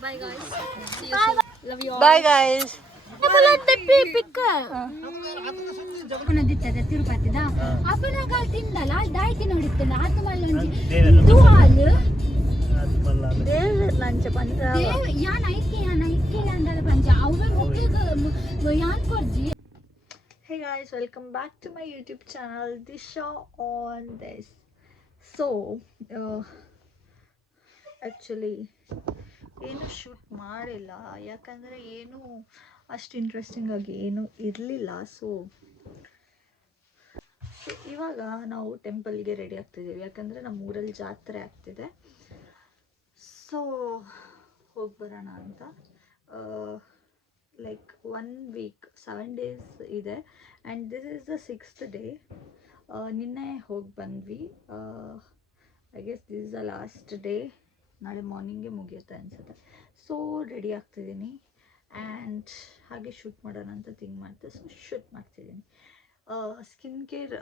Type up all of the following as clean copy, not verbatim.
Bye guys. See you soon. Love you all. Bye guys. ತಿರುಪತಿದ ಅಪನಗಾಲ್ ತಿಂದಲ್ಲ ದಾಯ್ತಿ ನೋಡುತ್ತಲ್ಲ ಆತು ಮಲ್ಲೊಂಜಿ ಇದು ಹಾಲು ಲಂಚ ಪಂಚ ಯಾನ್ ಐಕೆ ಅಂದಳ ಪಂಚ ಅವೇ ಮುಖ್ಯ ಯಾನ್ ಕೊರ್ಜಿ. Hey guys, welcome back to my YouTube channel Disha on this. So actually ಏನು ಶೂಟ್ ಮಾಡಿಲ್ಲ ಯಾಕಂದರೆ ಏನು ಅಷ್ಟು ಇಂಟ್ರೆಸ್ಟಿಂಗ್ ಆಗಿ ಏನು ಇರಲಿಲ್ಲ. ಸೊ ಇವಾಗ ನಾವು ಟೆಂಪಲ್ಗೆ ರೆಡಿ ಆಗ್ತಿದ್ದೀವಿ ಯಾಕಂದರೆ ನಮ್ಮ ಊರಲ್ಲಿ ಜಾತ್ರೆ ಆಗ್ತಿದೆ. ಸೊ ಹೋಗಿ ಬರೋಣ ಅಂತ. ಲೈಕ್ 1 week 7 days ಇದೆ and this is the 6th day. ನಿನ್ನೆ ಹೋಗಿ ಬಂದ್ವಿ. I guess this is the last day. ನಾಳೆ ಮಾರ್ನಿಂಗೇ ಮುಗಿಯುತ್ತೆ ಅನಿಸುತ್ತೆ. ಸೊ ರೆಡಿ ಆಗ್ತಿದ್ದೀನಿ ಆ್ಯಂಡ್ ಹಾಗೆ ಶೂಟ್ ಮಾಡೋಣ ಅಂತ ಥಿಂಕ್ ಮಾಡಿದೆ. ಸೊ ಶೂಟ್ ಮಾಡ್ತಿದ್ದೀನಿ. ಸ್ಕಿನ್ ಕೇರ್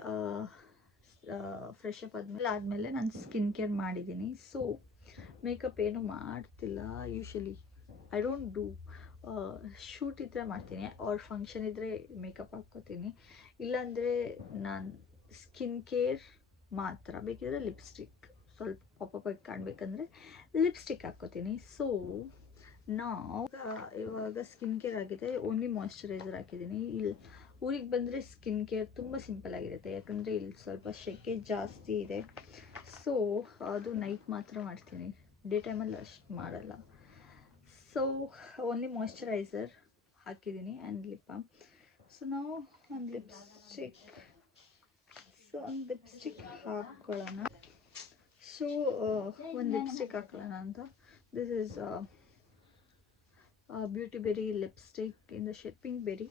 ಫ್ರೆಶ್ ಅಪ್ ಆದಮೇಲೆ ನಾನು ಸ್ಕಿನ್ ಕೇರ್ ಮಾಡಿದ್ದೀನಿ. ಸೊ ಮೇಕಪ್ ಏನು ಮಾಡ್ತಿಲ್ಲ. Usually I don't do. Shoot ಇದ್ದರೆ ಮಾಡ್ತೀನಿ ಆರ್ ಫಂಕ್ಷನ್ ಇದ್ದರೆ ಮೇಕಪ್ ಹಾಕ್ಕೋತೀನಿ. ಇಲ್ಲಾಂದರೆ ನಾನು ಸ್ಕಿನ್ ಕೇರ್ ಮಾತ್ರ. ಬೇಕಿದ್ರೆ ಲಿಪ್ಸ್ಟಿಕ್ ಸ್ವಲ್ಪ ಪಾಪಪ್ಪಾಗಿ ಕಾಣಬೇಕಂದ್ರೆ ಲಿಪ್ಸ್ಟಿಕ್ ಹಾಕ್ಕೋತೀನಿ. ಸೊ ನಾವು ಇವಾಗ ಸ್ಕಿನ್ ಕೇರ್ ಆಗಿದೆ, ಓನ್ಲಿ ಮಾಯ್ಶ್ಚರೈಸರ್ ಹಾಕಿದ್ದೀನಿ. ಇಲ್ಲಿ ಊರಿಗೆ ಬಂದರೆ ಸ್ಕಿನ್ ಕೇರ್ ತುಂಬ ಸಿಂಪಲ್ ಆಗಿರುತ್ತೆ ಯಾಕಂದರೆ ಇಲ್ಲಿ ಸ್ವಲ್ಪ ಸೆಕೆ ಜಾಸ್ತಿ ಇದೆ. ಸೊ ಅದು ನೈಟ್ ಮಾತ್ರ ಮಾಡ್ತೀನಿ, ಡೇ ಟೈಮಲ್ಲಿ ಅಷ್ಟು ಮಾಡಲ್ಲ. ಸೊ ಓನ್ಲಿ ಮಾಯ್ಶ್ಚರೈಸರ್ ಹಾಕಿದ್ದೀನಿ ಆ್ಯಂಡ್ ಲಿಪ್ ಬಾಮ್. ಸೊ ನಾವು ಒಂದು ಲಿಪ್ಸ್ಟಿಕ್ ಹಾಕ್ಕೊಳ್ಳೋಣ. ಸೊ ಒಂದು ಲಿಪ್ಸ್ಟಿಕ್ ಹಾಕೊಳ್ಳೋಣ ಅಂತ. This is beauty berry lipstick in the shade pink berry.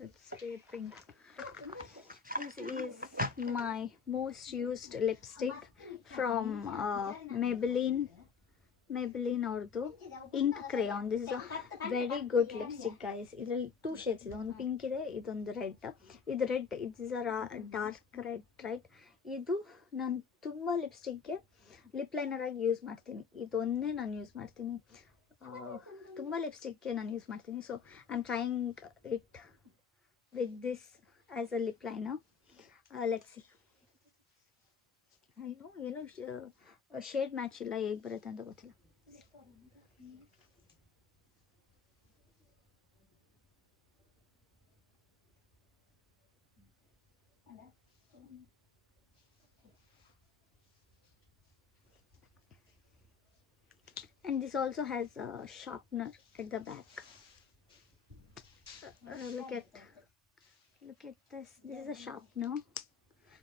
Let's stay pink. This is my most used lipstick from Maybelline ಅವ್ರದ್ದು ink crayon. This is a very good lipstick guys. ಇದರಲ್ಲಿ 2 shades ಇದೆ, ಒಂದು pink ಇದೆ, ಇದೊಂದು red. ಇದು red, it is a dark red right. ಇದು ನಾನು ತುಂಬ ಲಿಪ್ಸ್ಟಿಕ್ಗೆ ಲಿಪ್ ಲೈನರ್ ಆಗಿ ಯೂಸ್ ಮಾಡ್ತೀನಿ. ಇದೊಂದೇ ನಾನು ಯೂಸ್ ಮಾಡ್ತೀನಿ, ತುಂಬ ಲಿಪ್ಸ್ಟಿಕ್ಗೆ ನಾನು ಯೂಸ್ ಮಾಡ್ತೀನಿ. So I am trying it with this as a lip liner. Let's see. ಏನು ಶೇಡ್ ಮ್ಯಾಚ್ ಇಲ್ಲ, ಹೇಗೆ ಬರುತ್ತೆ ಅಂತ ಗೊತ್ತಿಲ್ಲ. And this also has a sharpener at the back. Look at this. This is a sharpener,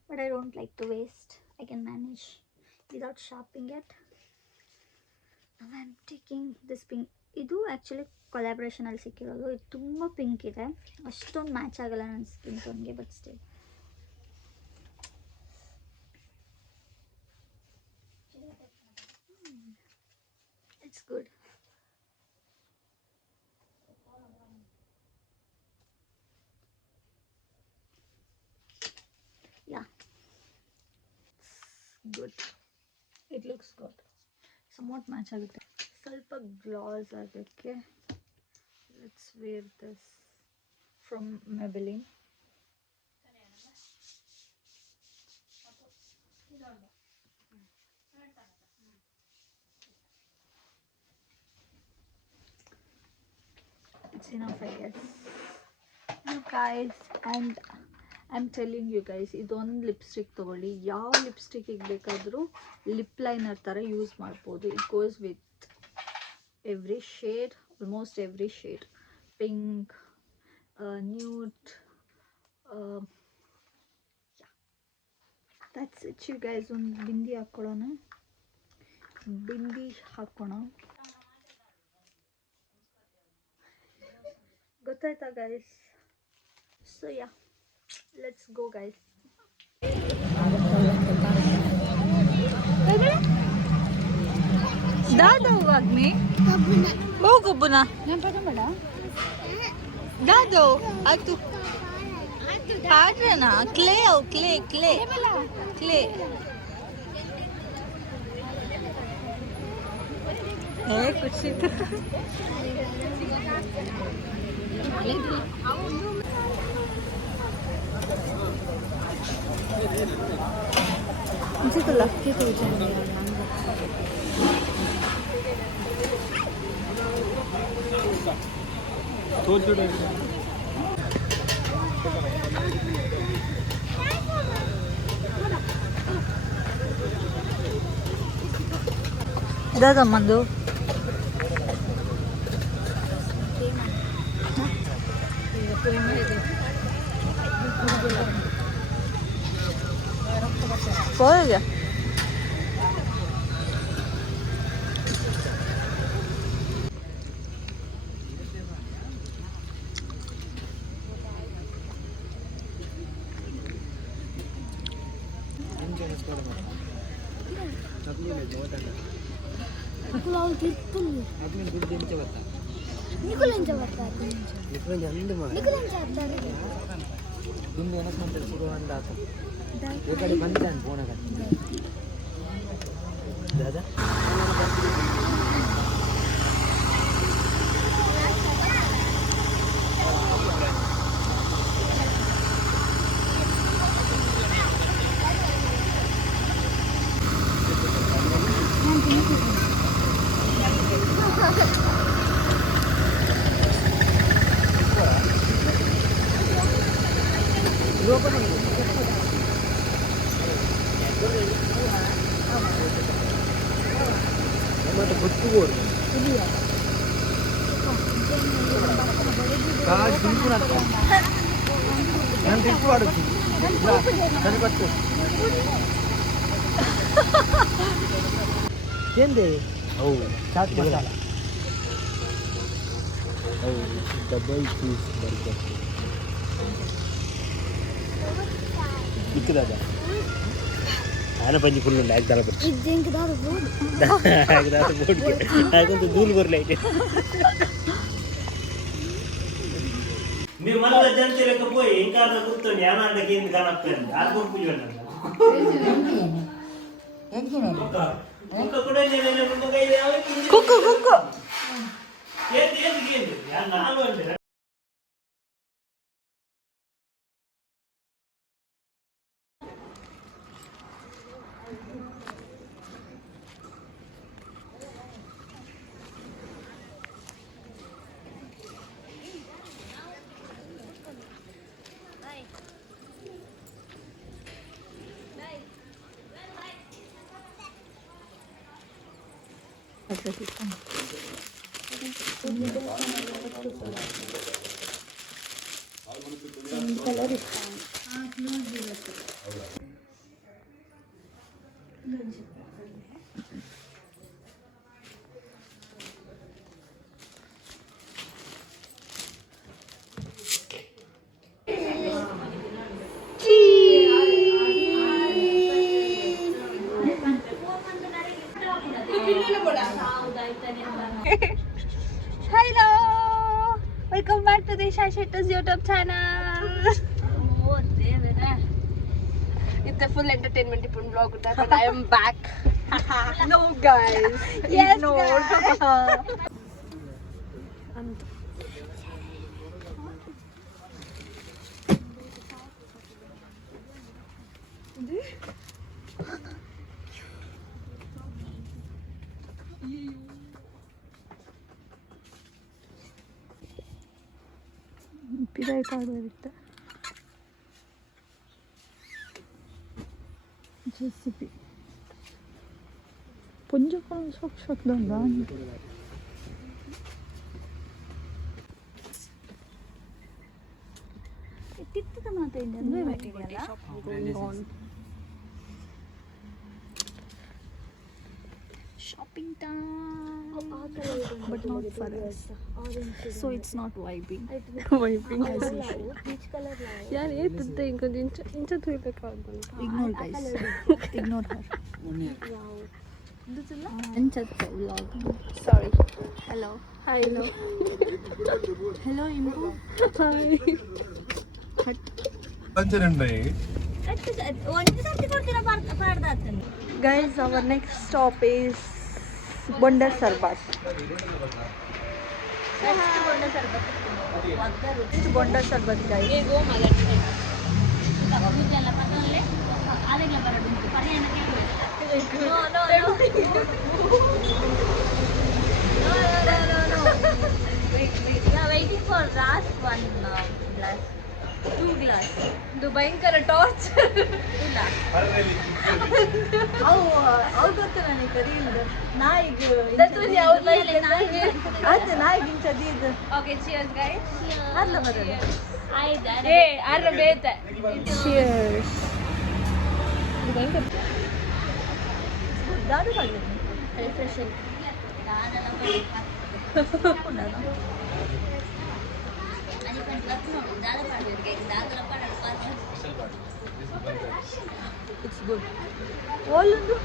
but I don't like to waste. I can manage without sharpening it. Now I'm taking this pink. ಇದು actually ಕೊಲಾಬ್ರೇಷನಲ್ಲಿ ಸಿಕ್ಕಿರೋದು. ಇದು ತುಂಬ pink ಇದೆ, ಅಷ್ಟೊಂದು match ಆಗಲ್ಲ ನನ್ನ skin ಟೋನ್ಗೆ, but still it's good. Yeah, it's good. It looks good. Somewhat match ಆಗುತ್ತೆ. ಸ್ವಲ್ಪ ಗ್ಲಾಸ್ ಆಗೋಕ್ಕೆ let's wear this from Maybelline. It's enough, I guess. You guys, and I'm telling you guys, ಇದೊಂದು lipstick ತೊಗೊಳ್ಳಿ. ಯಾವ ಲಿಪ್ಸ್ಟಿಕ್ಕಿಗೆ ಬೇಕಾದರೂ lip liner ಥರ use ಮಾಡ್ಬೋದು. It goes with every shade, almost every shade. Pink, nude, that's it you guys. ಒಂದು ಬಿಂದಿ ಹಾಕ್ಕೋಣ. ಗೊತ್ತಾಯ್ತಾ guys? So yeah, let's go guys. दादा वाग्मी वो गुबुना दादो आतु पाडना क्ले ओ क्ले क्ले क्ले एक ಇದಾದಮ್ಮಂದು ಹೋಗಿ ఏంది chaat masala double piece burger ఇక్కదా ಆನ ಪಂಜಿ ಫುಲ್ ಉಂಡು ಆಯ್ತು ತಲಪು ಆಯ್ತು ದೂಲು ಬರಲೈತೆ మీరు మన జంతి లేకపోయి ఇంకా కూర్చొని ఏనాళ్ళకి ఏంది కానప్పండి అది కొనుక్కుంటాను కుక్కు కుక్కు ఏంది ఏంది ఏంది నాలుగు అంటే Hello! Welcome back to the Isha Shetty's YouTube channel. Oh, it's a full entertainment vlog, but I am back. No, guys. Yes, no. Pirai card bರುತ್ತೆ JCB 본적은 쏙쏙 넣어 ತಿಕ್ಕದ ಮಾತ್ರ ಇದೆ material shopping time, but not for us. So it's not vibing. Vibing as usual. Which color? यार ये तो इनको इंचा थोड़ी पे काट दो. Ignore guys. Ignore her. इंचा तो vlog. Sorry. Hello. Hi. Hello. Hello Imbu. Hi. Guys, our next stop is ಬೊಂಡ ಸರ್ಬತ್. ಬೊಂಡ sharbat guys. waiting for last one glass. 2 glass. ಇದು ಭಯಂಕರ ಟಾರ್ಚರ್. ಇಲ್ಲ ಅವ್ರು ಗೊತ್ತು ನನಗೆ ಕರೀಲ್ದು ನಾಯಿಗೆ ಆಯ್ತು ನಾಯಿಗೆ ಇಂಚದಿ ಇದು. Okay cheers guys. ಅಲ್ಲ ಬರಲ್ಲ. ಏ ಅರ್ರ ಬೇತೆ. Cheers. ದಾರು ಕಾಗಿದೆ ರಿಫ್ರೆಶಿಂಗ್. It's good. ಓಲುಂದು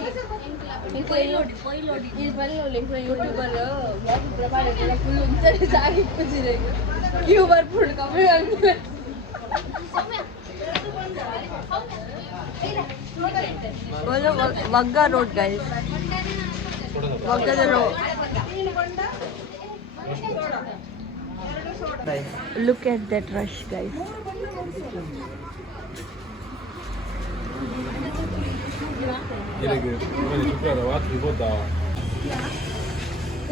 ಯೂಟ್ಯೂಬರ್ ಫುಲ್ ಒಂದ್ಸರಿ ಸಾಗಿ ಕೂತಿದೆ ಕ್ಯೂ ಬರ್ಬಿಡು ಕಮ್ಮಿ ಆಗ್ತದೆ. Wagga road guys. Wagga road. Look at that rush guys.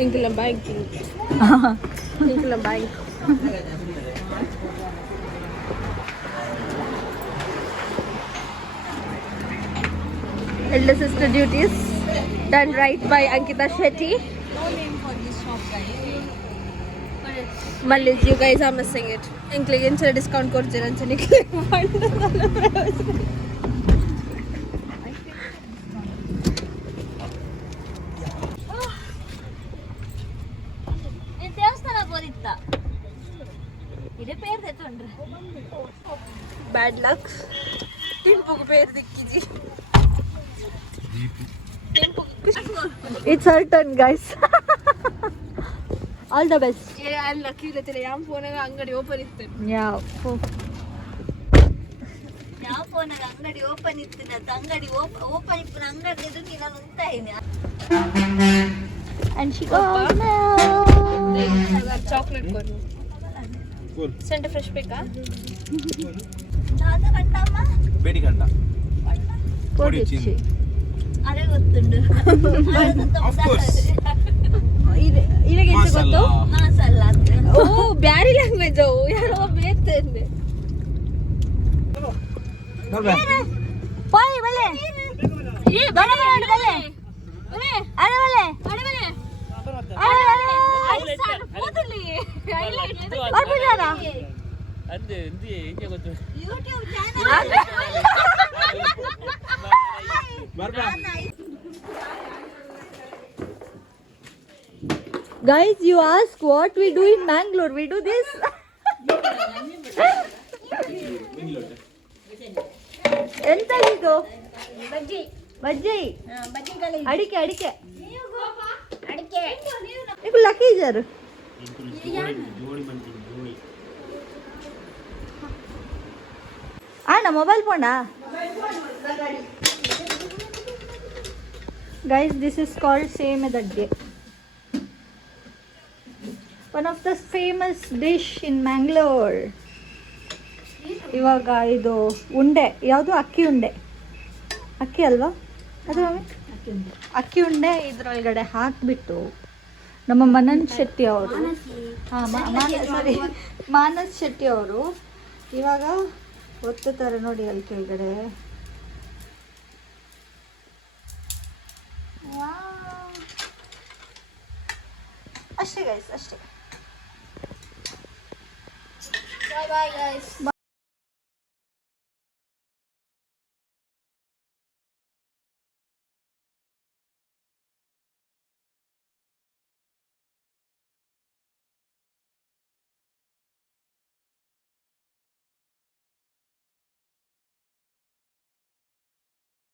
Ingla bank. Ingla bank. Elder sister duties done right by Ankita Shetty. No name for this shop guys. Mallish, you guys are missing it. Including inside discount code Jiran ದೇವಸ್ಥಾನ ಬೋದಿತ್ತ ಇದೇ peer ತೆತ್ತೊಂಡ್ರೆ Bad luck. Timpuku pair dikkiji. It's her turn guys. All the best. I'm lucky that I'm phone angadi open itte. Yeah. ಯಾವ ಫೋನಾಗ ಅಂಗಡಿ open ಇತ್ತಿನ ಅಂಗಡಿ open ಇಪ್ಪನ ಅಂಗಡಿ ಎದುರು ನಾನು ಉಂತಾ ಇನಿ. And she goes now. Chocolate corn. Cool. Center fresh ಬೇಕಾ? ನಾದ ಕಟ್ಟಮ್ಮ ಬೇಡಿ ಗಂಡ ಕೊಡಿಚ್ಚಿ. ಅದೇ ಗೊತ್ತುಂಡು. ಆಫ್ ಕೋರ್ಸ್ ಇವಾಗ ಎಂತ ಗೊತ್ತು? ಮಾಸಲ್ಲ ಅಂತ. ಓ ಬ್ಯಾರಿ ಲ್ಯಾಂಗ್ವೇಜ್ ಯಾರೋ ಬೇತಂದೆ. Poi bale. ಏ ಬಲೆ ಬಲೆ ಬಲೆ. Are bale. ಬಲೆ ಬಲೆ. Are bale. ಸರ್ ಕೂತಲಿ. ಹೈಲೈಟ್ ಬರ್ಬಿಡಾರಾ? ಅಂದೆ ಇಂದಿ ಹೇಗೆ ಗೊತ್ತು ಯೂಟ್ಯೂಬ್ ಚಾನಲ್ ಬರ್ಬಾ Guys, you ask what we do in Mangalore. We do this. ಎಂತ ಇದು? ಬಜ್ಜಿ ಬಜ್ಜಿ. ಬಜ್ಜಿಗಳು ಅಡಿಕೆ ಅಡಿಕೆ. ಅಡಿಕೆ ನೀವು ಲಕ್ಕೀಜರ್. ಜೋಡಿ ಮಂತಿನಿ ಜೋಡಿ ಆಣ ಮೊಬೈಲ್ ಫೋನಾ? Guys, this is called ಸೇಮೆದಡ್ಡೆ. One of the famous dish in Mangalore. ಇವಾಗ ಇದು ಉಂಡೆ ಯಾವುದು? ಅಕ್ಕಿ ಉಂಡೆ. ಅಕ್ಕಿ ಅಲ್ವಾ ಅದು? ಅಕ್ಕಿ ಉಂಡೆ ಇದ್ರೊಳಗಡೆ ಹಾಕಿಬಿಟ್ಟು ನಮ್ಮ ಮನನ್ ಶೆಟ್ಟಿ ಅವರು ಮಾನಸ್ ಶೆಟ್ಟಿ ಅವರು ಇವಾಗ ಒತ್ತುತ್ತಾರೆ ನೋಡಿ ಅಲ್ಲಿ ಕೆಳಗಡೆ.